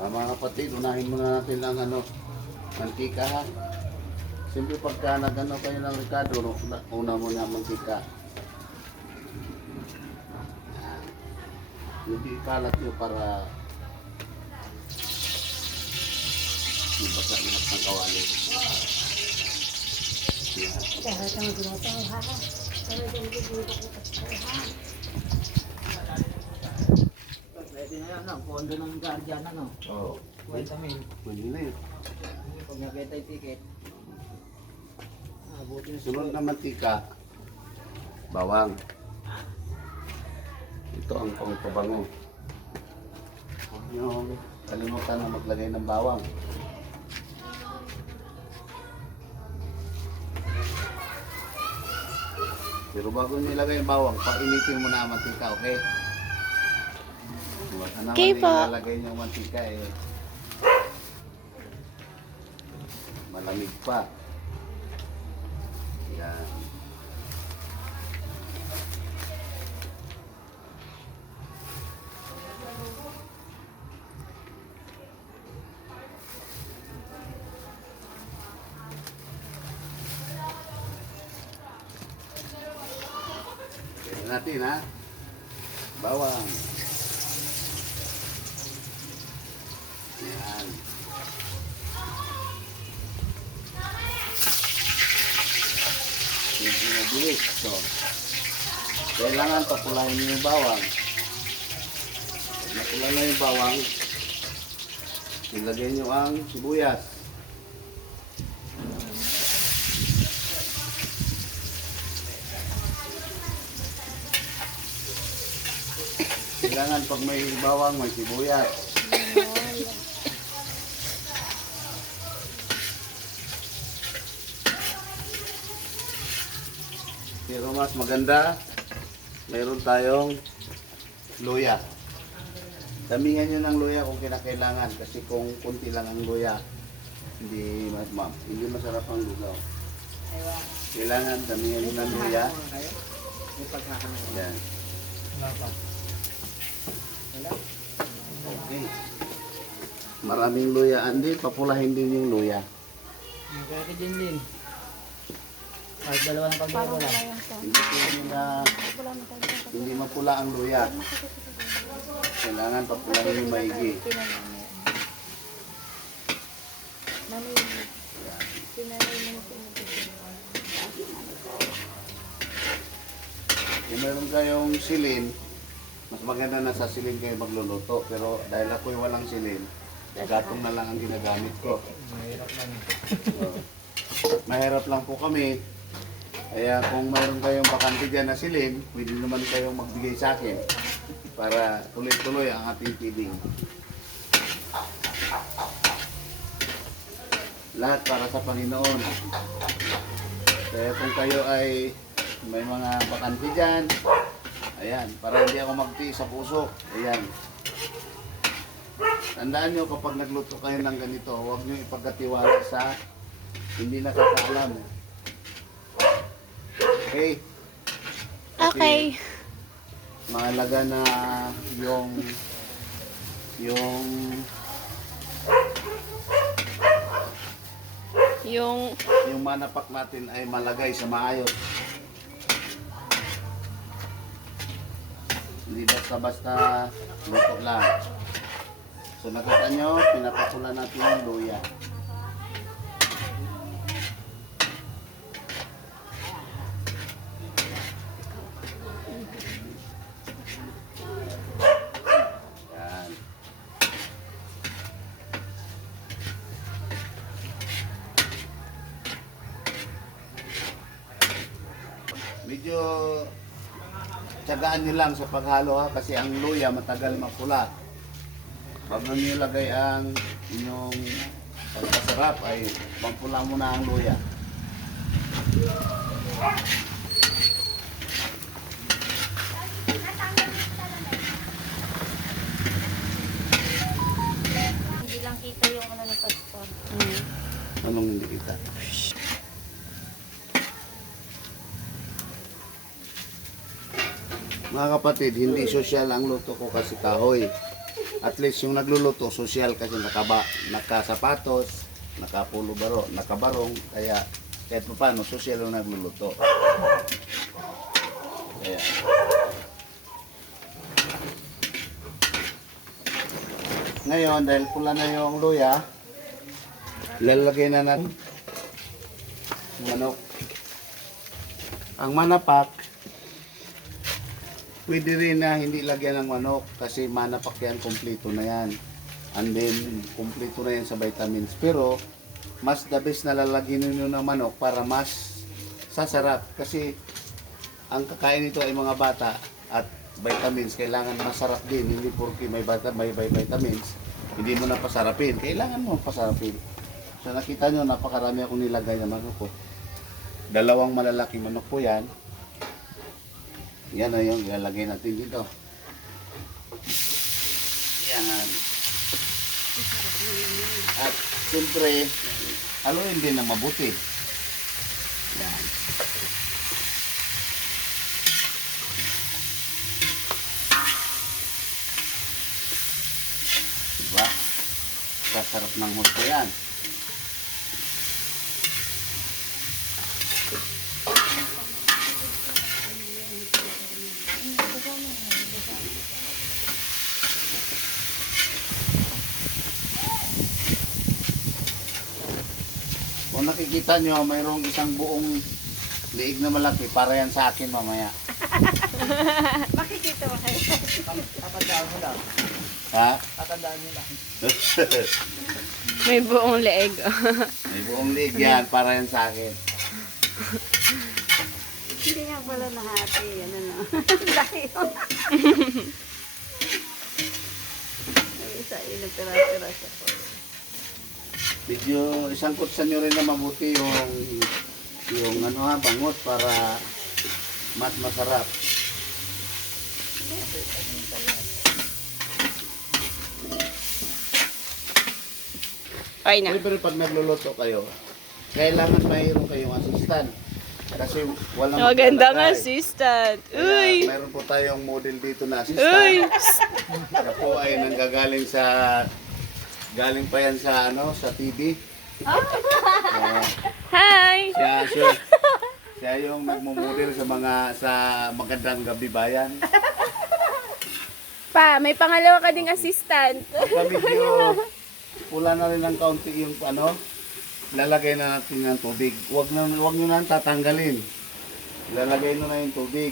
Mga kapatid, unahin muna natin ang mantika ha. Siyempre pagka nagano kayo ng Ricardo, una muna ang mantika. Hindi ikalat nyo para ibasa lahat ng kawali. Yan. Kaya ito magluto ha. Kaya ito magluto ko ha. Pwede na yan, pondo ng guardian, Oo. vitamin. Pwede na yun. Pag nakita yung ticket, buti na Sunod na mantika, bawang. Ito ang pangpabango. Huwag nyo kalimutan na maglagay ng bawang. Pero bago nyo ilagay yung bawang, painitin mo na ang mantika, okay? Baka naman Okay po. ilalagay nyo ang mantika malamig pa. Yan. Tignan natin ha. Bawang. Yan. Medyo mabilis. So, kailangan papulahin nyo yung bawang. Pag napula na yung bawang, ilagay nyo ang sibuyas. Kailangan pag may bawang, may sibuyas. Pero mas maganda, mayroon tayong luya. Damihan nyo ng luya kung kinakailangan kasi kung kunti lang ang luya, hindi masarap ang lugaw. Kailangan damihan nyo ng luya. may pagkakaroon. Yan. Wala pa. Wala? Okay. Maraming luya, Andy. Papulahin din yung luya. Kaya din. Kahit dalawa ng Parang pagkakaroon. wala yung sa. Hindi pwede na Wala mo tayo sa. hindi mapula ang luya. Kailangan papulahin yung maigi. Mami, sinanay mo na Kung meron kayong silin, mas maganda na sa silin kayo magluluto. Pero dahil ako'y walang silin, gatong na lang ang ginagamit ko. Mahirap lang. So, mahirap lang po kami. Kaya kung mayroon kayong bakante dyan na silin, pwede naman kayong magbigay sa akin para tuloy-tuloy ang ating feeding. Lahat para sa Panginoon. Kaya kung kayo ay may mga bakante dyan, ayan, para hindi ako magtiis sa puso, ayan. Tandaan nyo kapag nagluto kayo ng ganito, huwag nyo ipagkatiwala sa hindi nakakaalam. Okay? Kasi Okay. mahalaga na yung yung manapak natin ay malagay sa maayos. Hindi basta-basta luto lang. So nakita nyo, pinapakula natin yung luya. Yan. Medyo tiyagaan nyo lang sa paghalo ha, kasi ang luya matagal mapula. Bago nyo ilagay ang inyong pagkasarap ay mampula muna ang luya. Hindi lang kita yung ano ni Pastor. Anong hindi kita? Mga kapatid, hindi sosyal ang luto ko kasi kahoy. At least yung nagluluto, social kasi nakasapatos, nakapulo baro, nakabarong, kaya kahit pa paano, social yung nagluluto. Kaya, ngayon, dahil pula na yung luya, lalagay na natin manok. Ang manapak, pwede rin na hindi lagyan ng manok kasi manapak yan, kompleto na yan. And then, kompleto na yan sa vitamins. Pero, mas the best na lalagyan nyo ng manok para mas sasarap. Kasi, ang kakain nito ay mga bata at vitamins. Kailangan masarap din. Hindi porque may vitamins, hindi mo na pasarapin. Kailangan mo pasarapin. So, nakita nyo, napakarami akong nilagay na manok ko. 2 malalaking manok po yan. Yan na yung ilalagay natin dito. Yan. At siyempre, haluin din na mabuti. Yan. Diba? Sasarap ng gusto yan. Kung nakikita nyo, mayroong isang buong liig na malaki, para yan sa akin mamaya. Makikita mo kayo. Tatandaan mo lang. Ha? Tatandaan mo lang. May buong leeg. May buong liig yan, para yan sa akin. Hindi nga pala nahati. Ano no? Laki yun. May isa, inapira-pira siya po. Medyo isang kutsan nyo rin na mabuti yung ano ha, bangot para mas masarap. Okay na. Pero pag nagluluto kayo, kailangan mayroon kayong assistant. Kasi walang Magandang maglalagay. assistant. Kaya Uy! mayroon po tayong model dito na assistant. Uy! Siya po ay nanggagaling sa galing pa yan sa ano sa TV. Hi! Siya yung nagmo-model sa magandang gabi bayan. Pa, may pangalawa ka ding assistant. Pagka medyo pula na rin ng kaunti yung ano, lalagay na natin ng tubig. Huwag nyo na tatanggalin. Lalagay nyo na yung tubig.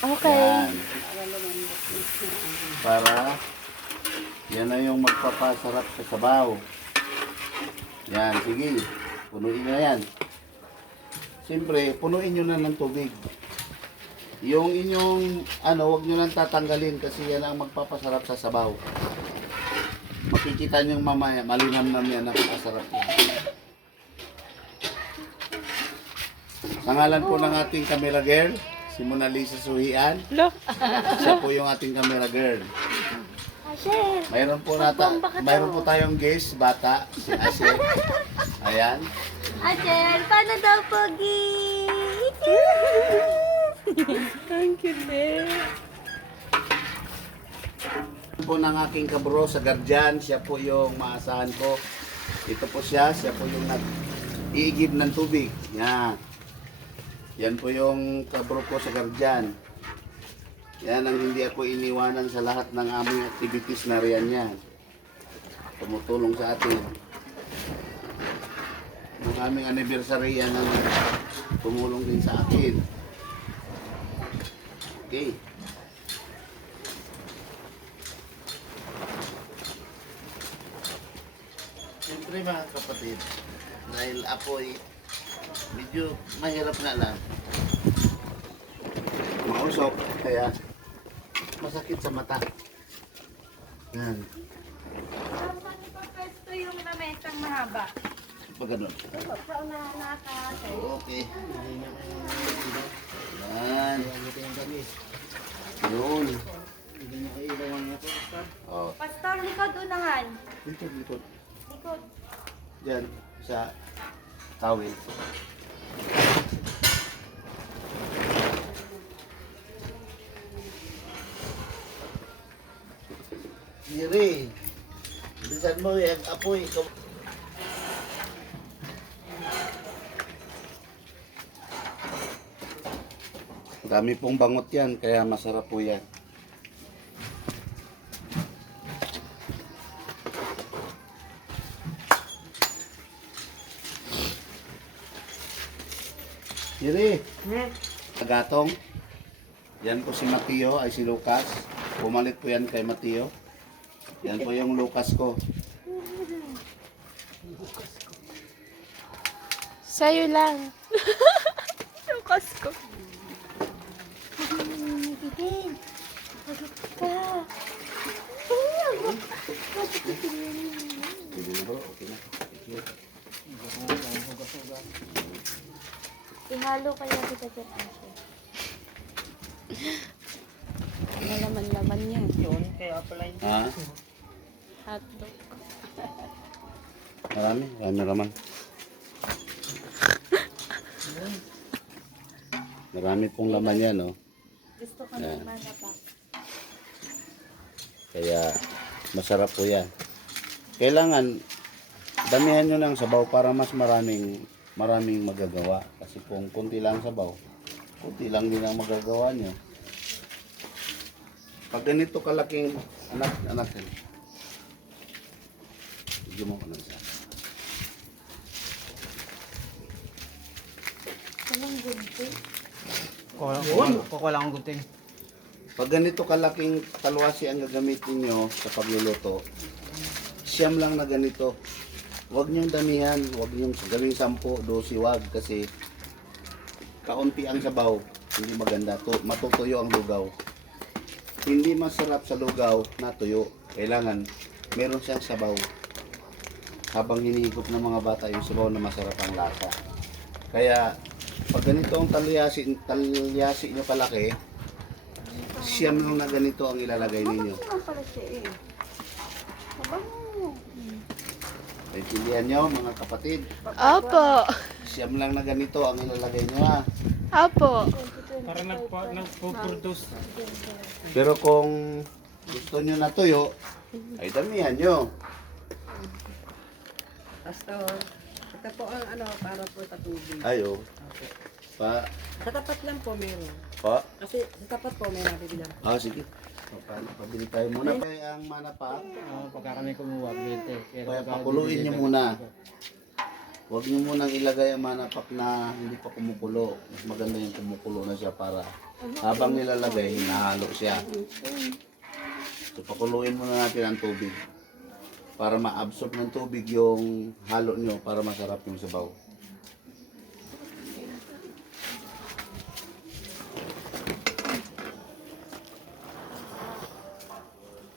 Okay. Yan. Para yan na yung magpapasarap sa sabaw. Yan, sige. Punuin na yan. Siyempre, punuin nyo na ng tubig. Yung inyong, huwag nyo lang tatanggalin kasi yan ang magpapasarap sa sabaw. Makikita nyo mamaya, malinamnam yan ang pasarap yan. Sa ngalan po ng ating camera girl, si Mona Lisa Suhian, Look. siya po yung ating camera girl. Asher! Mayroon po tayong guest, bata, si Asher. Ayan. Asher, paano daw pogi? Thank you, Len. Po ng aking kabro sa Guardian, siya po yung maasahan ko. Ito po siya po yung nag-iigib ng tubig. Yan. Yan po yung kabro ko sa Guardian. Yan ang hindi ako iniwanan sa lahat ng aming activities na riyan yan. Tumutulong sa atin. Ang aming anniversary yan ang tumulong din sa akin. Okay. Siyempre mga kapatid, dahil apoy, medyo mahirap nga lang. Mausok, kaya masakit sa mata. Yan. Saan pa pwesto yung lamesang mahaba? Pag ganun. Sa unahan na ka. Okay. Yan. Yun. Oh, Pastor, likod unahan. dito, likod. Likod. Diyan, sa tawil. Siri. Bilisan mo yung apoy. Dami pong bangot yan, kaya masarap po yan. Siri. Agatong. Yan po si Mateo, ay si Lucas. Pumalit po yan kay Mateo. Yan po yung Lucas ko. Sa'yo lang. Lukas ko. Titin. Pagod ka. Sige na bro, okay na. Ihalo kaya kita sa aso. Ano laman-laman yan? Yun, kaya pala yun. Ha? Hotdog. Marami naman. Marami pong laman yan, no? Gusto ko Yan. naman na pa. Kaya masarap po yan. Kailangan damihan nyo ng sabaw para mas maraming magagawa. Kasi kung kunti lang sabaw, kunti lang din ang magagawa nyo. Pag ganito kalaking anak yan. Bigyan mo ko ng isa. Anong gunti? Kukuha lang ang gunting. Pag ganito kalaking kalwasi ang gagamitin nyo sa pagluluto, siyam lang na ganito. Huwag niyong damihan, huwag niyong gawing 10, 12, wag kasi kaunti ang sabaw, hindi maganda. Matutuyo ang lugaw. Hindi masarap sa lugaw na tuyo. Kailangan meron siyang sabaw. Habang hinihigop ng mga bata yung sabaw na masarap ang lasa. Kaya pag ganito ang talyasi nyo kalaki, siyam lang na ganito ang ilalagay ninyo. Ano pala siya eh? Mabango. Naintindihan nyo mga kapatid? Opo. Siyam lang na ganito ang ilalagay nyo ha. Opo. Para nagpo-produce. Pero kung gusto nyo na tuyo, ay damihan nyo. Pastor, ito po ang ano, para po sa tubig. Ayo. Pa, Sa tapat lang po meron. pa. Kasi sa tapat po may nabibilang. Ah, sige. Paano? Pabili tayo muna. Kaya ang manapa, Pagka kami kumuha, 20. kaya pakuluin nyo muna. Huwag nyo munang ilagay ang manapak na hindi pa kumukulo. Mas maganda yung kumukulo na siya para habang nilalagay, hinahalo siya. So pakuluin muna natin ang tubig para ma-absorb ng tubig yung halo nyo para masarap yung sabaw.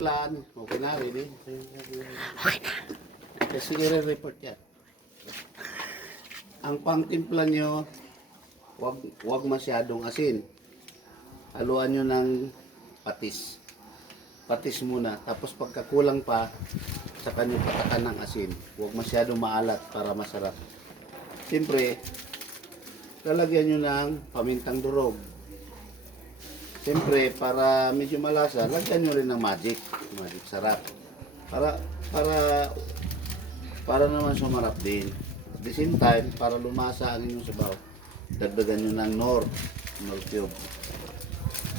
Plan. Okay na, ready? Okay na. Kasi nire-report yan. Ang pangtimpla nyo, wag masyadong asin. Haluan nyo ng patis. Patis muna. Tapos pagkakulang pa, saka nyo patakan ng asin. Huwag masyadong maalat para masarap. Siyempre, lalagyan nyo ng pamintang durog. Siyempre, para medyo malasa, lagyan nyo rin ng magic. Magic sarap. Para naman sumarap din. At the same time, para lumasa ang inyong sabaw, dagdagan nyo ng nor cube.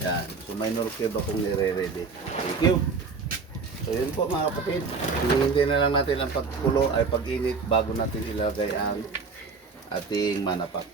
Yan. So may nor cube akong nire-ready. Thank you. So yun po mga kapatid. Hinihintay na lang natin ang pagkulo ay pag-init bago natin ilagay ang ating manapak.